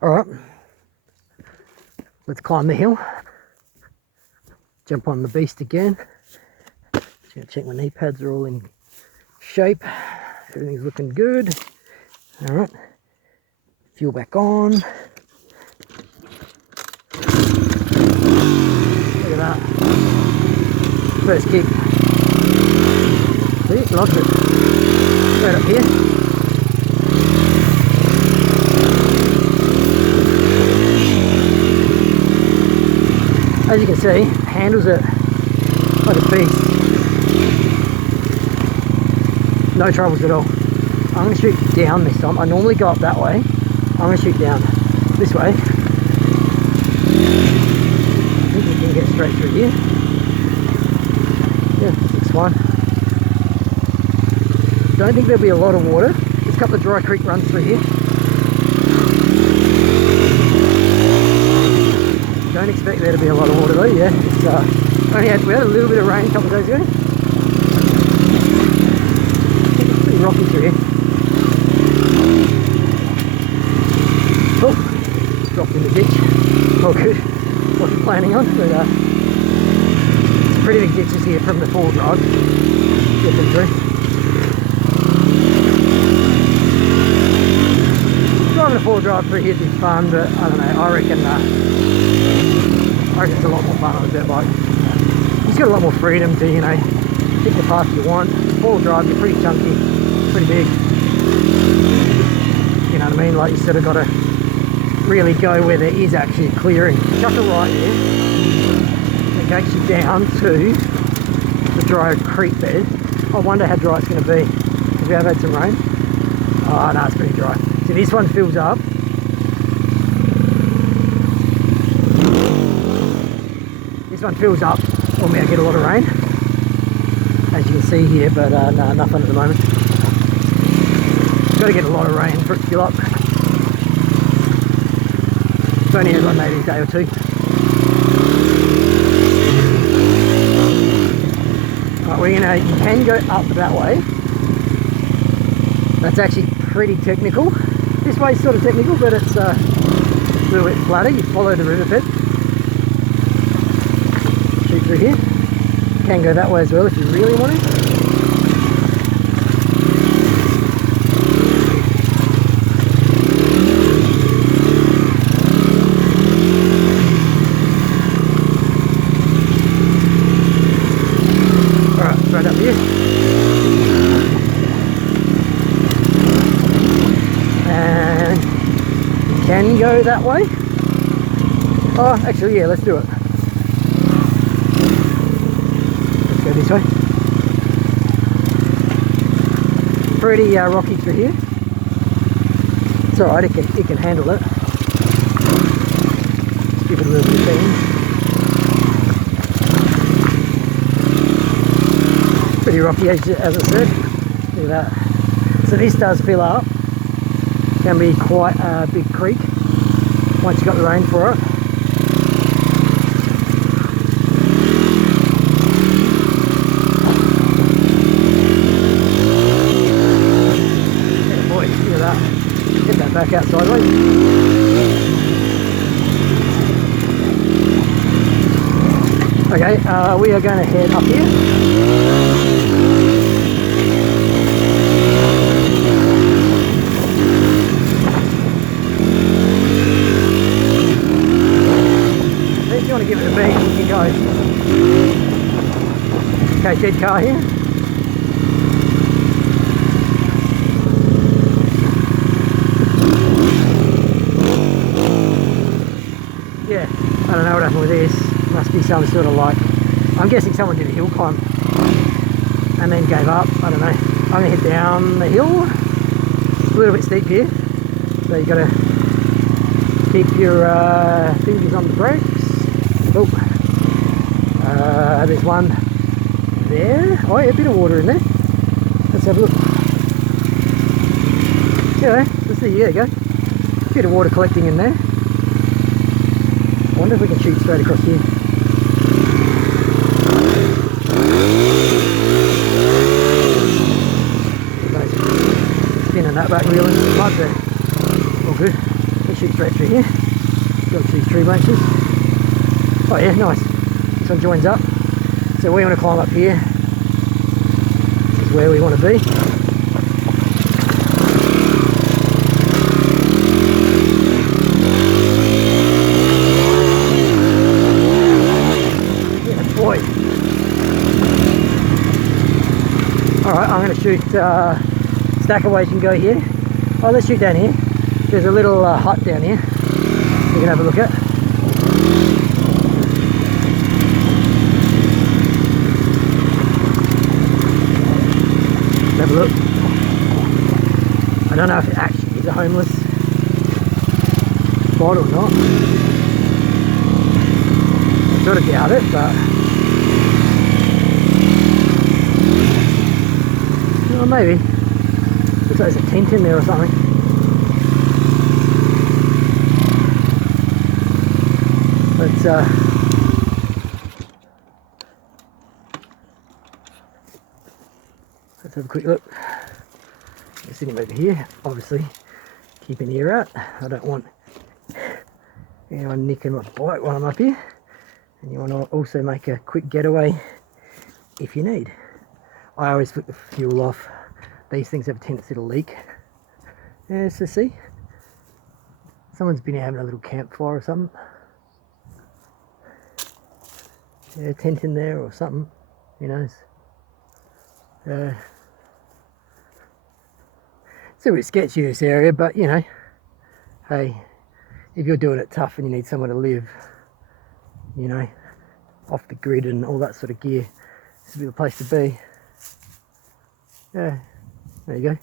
All right, let's climb the hill. Jump on the beast again. Just gonna check my knee pads are all in shape. Everything's looking good. All right, fuel back on. Look at that. First kick. See, lost it. Right up here. As you can see, handles it like a beast. No troubles at all. I'm going to shoot down this time. I normally go up that way. I'm going to shoot down this way. I think we can get straight through here. Yeah, this looks fine. Don't think there'll be a lot of water. There's a couple of dry creek runs through here. Don't expect there to be a lot of water though. Yeah, it's we had a little bit of rain a couple of days ago. It's pretty rocky through here. Oh, dropped in the ditch. Oh good, wasn't planning on, but it's pretty big ditches here from the four drive. Get them through. Driving a four drive through here is fun, but I don't know, I reckon it's a lot more fun on a dirt bike. You've got a lot more freedom to, you know, pick the path you want. Four drive, you're pretty chunky, pretty big. You know what I mean? Like you sort of got to really go where there is actually clearing. Chuck a right here, it takes you down to the dry creek bed. I wonder how dry it's going to be, because we have had some rain. Oh no, it's pretty dry. So this one fills up. This one fills up when we get a lot of rain, as you can see here, but no, nothing at the moment. Got to get a lot of rain for it to fill up. It's only had like maybe a day or two. Right, you can go up that way. That's actually pretty technical. This way's sort of technical, but it's a little bit flatter. You follow the river bed. Shoot through here. You can go that way as well if you really want to. Alright, right up here. And you can go that way. Oh, actually, yeah, let's do it. Go this way. Pretty rocky through here. It's alright, it can handle it. Just give it a little bit of beans. Pretty rocky as I said. Look at that. So this does fill up. Can be quite a big creek once you've got the rain for it. Get that back out sideways. Okay, we are going to head up here. If you want to give it a beat, you can go. Okay, dead car here. Yeah, I don't know what happened with this. Must be some sort of like, I'm guessing someone did a hill climb and then gave up. I don't know. I'm gonna head down the hill. It's a little bit steep here, so you gotta keep your fingers on the brakes. Oh, there's one there. Oh yeah, a bit of water in there. Let's have a look. Yeah, let's see. There you go. A bit of water collecting in there. I wonder if we can shoot straight across here. Spinning that back wheel into the mud there. All good. shoot straight through here. Got two tree branches. Oh yeah, nice. This one joins up. So we want to climb up here. This is where we want to be. Yeah, boy. Alright, I'm going to shoot stack of ways you can go here. Oh, let's shoot down here. There's a little hut down here you can have a look at. Have a look. I don't know if it actually is a homeless spot or not. I sort of doubt it, but well, maybe. Looks like there's a tent in there or something. Let's have a quick look. We're sitting over here, obviously keep an ear out. I don't want anyone nicking my bike while I'm up here. And you want to also make a quick getaway if you need. I always put the fuel off. These things have a tendency to leak. Yeah, so see, someone's been having a little campfire or something. Yeah, tent in there or something, who knows. It's a bit sketchy, this area, but you know, hey, if you're doing it tough and you need somewhere to live, you know, off the grid and all that sort of gear, this would be the place to be. Yeah, there you go.